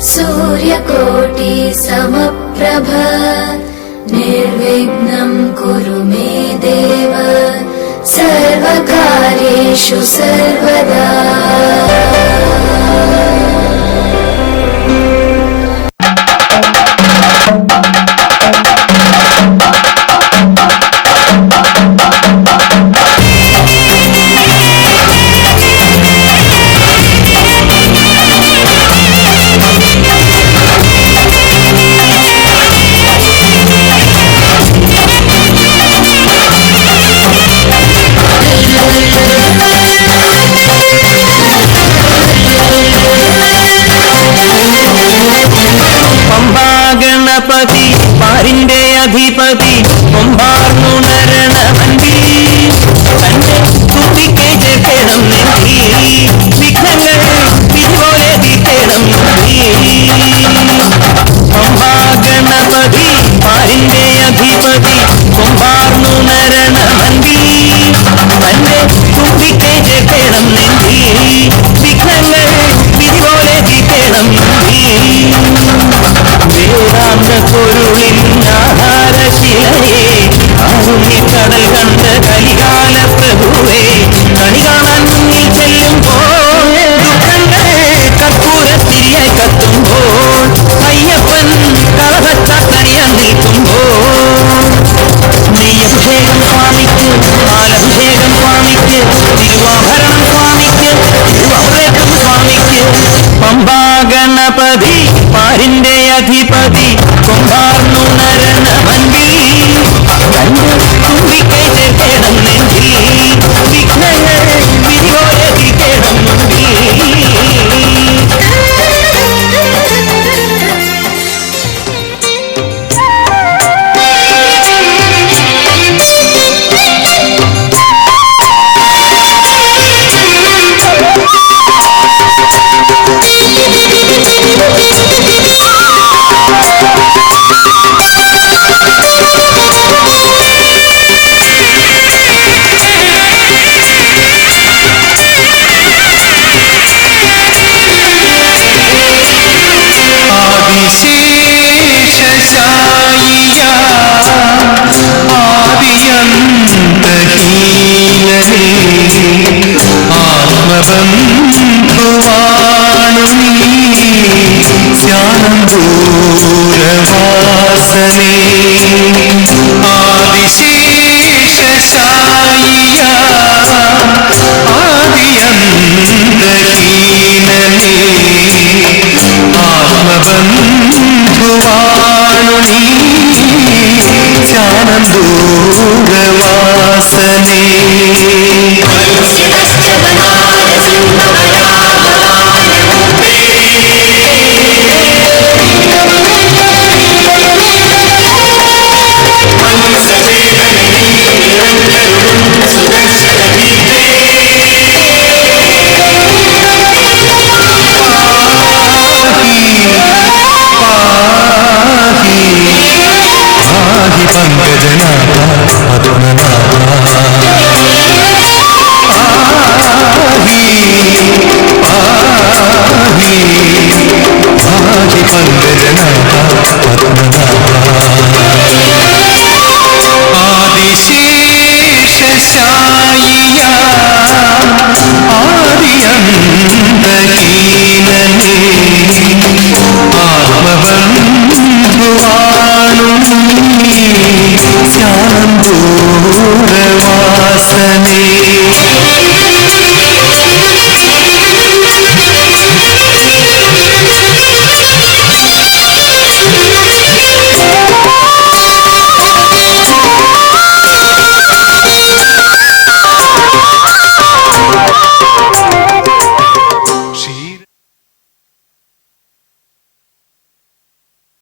सूर्यकोटि समप्रभ निर्विघ्नं कुरु मे देव सर्वकार्येषु सर्वदा। പാരിന്റെ അധിപതി കൊമ്പാർന്നുണരണമന്തി തന്നെ കുട്ടിക്ക് ചേർക്കണം നെന്തി വിഘ്നങ്ങൾ ഇതുപോലെ തീർക്കണം കൊമ്പാഗണപതി പാരിന്റെ അധിപതി കൊമ്പാർന്നുണരണമന്തി തന്നെ കുട്ടിക്ക് ചേർക്കണം നെന്തി വിഘ്നങ്ങൾ ഇതുപോലെ തീർക്കണം വേദാന്ത പൊരുളിൻ ആഹാരശിലയെ കാരുണ്യക്കടൽ കണ്ട കലികാല പ്രഭുവേ കണി കാണാൻ മുന്നിൽ ചെല്ലുമ്പോൾ ദുഃഖങ്ങൾ കർപ്പൂരത്തിരിയായി കത്തുമ്പോൾ അയ്യപ്പൻ കളഭച്ചാക്കണിയാൻ നിൽക്കുമ്പോൾ നെയ്യഭിഷേകം സ്വാമിക്ക് പാലഭിഷേകം സ്വാമിക്ക് തിരുവാഭരണം സ്വാമിക്ക് തിരുവാഭരണം സ്വാമിക്ക് പമ്പാഗണപതി പാരിന്റെ അധിപതി കൊമ്പാർന്നുണരണമന്തി കണ്ട് തുമ്പിക്കൈ ചേർക്കണം നെഞ്ചിൽ വിഘ്നങ്ങൾ വിധിപോലെ തീർക്കണം മുമ്പിൽ. ൂരവാ